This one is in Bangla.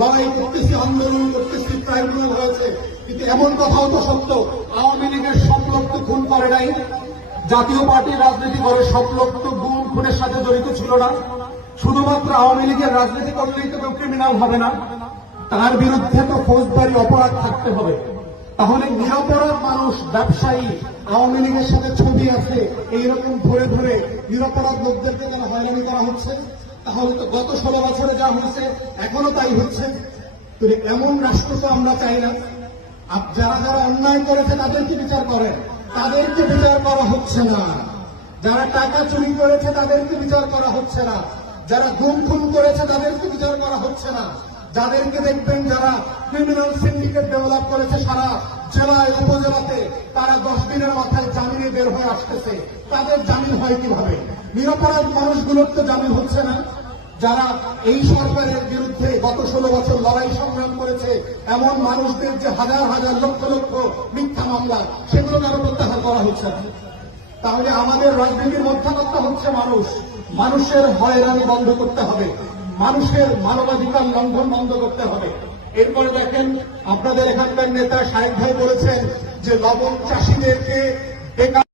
লড়াই করতেছি, আন্দোলন করতেছি ট্রাইব্যুনাল হয়েছে। কিন্তু এমন কথাও তো সত্য, আওয়ামী লীগের সব খুন করে নাই। জাতীয় পার্টির রাজনীতি করে সব লোক তো গুম, খুনের সাথে জড়িত ছিল না। শুধুমাত্র আওয়ামী লীগের রাজনীতি করলেই তো কেউ ক্রিমিনাল হবে না। তার বিরুদ্ধে তো ফৌজদারি অপরাধ থাকতে হবে। তাহলে নিরপরাধ মানুষ, ব্যবসায়ী, আওয়ামী লীগের সাথে ছবি আছে। এইরকম ধরে ধরে নিরপরাধ লোকদেরকে কেন হয়রানি করা হচ্ছে? তাহলে তো গত ষোলো বছরে যা হয়েছে, এখনও তাই হচ্ছে। তো এমন রাষ্ট্র তো আমরা চাই না। আর যারা যারা অন্যায় করেছে, তাদেরকে বিচার করেন। তাদেরকে বিচার করা হচ্ছে না। যারা টাকা চুরি করেছে, তাদেরকে বিচার করা হচ্ছে না। যারা গুম খুন করেছে, তাদেরকে বিচার করা হচ্ছে না। যাদেরকে দেখবেন যারা ক্রিমিনাল সিন্ডিকেট ডেভেলপ করেছে সারা জেলায়, উপজেলাতে, তারা দশ দিনের মাথায় জামিনে বের হয়ে আসতেছে। তাদের জামিন হয় কীভাবে? নিরপরাধ মানুষগুলোর তো জামিন হচ্ছে না। যারা এই সরকারের বিরুদ্ধে গত ষোলো বছর লড়াই সংগ্রাম করেছে, এমন মানুষদের যে হাজার হাজার লক্ষ লক্ষ মিথ্যা মামলা, সেগুলো কেন প্রত্যাহার করা হচ্ছে না। তাহলে আমাদের রাজনীতির মধ্যকর্তা হচ্ছে মানুষ। মানুষের হয়রানি বন্ধ করতে হবে। মানুষের মানবাধিকার লঙ্ঘন বন্ধ করতে হবে। এরপরে দেখেন, আপনাদের এখানকার নেতা সাহেব ভাই বলেছেন যে লবণ চাষিদেরকে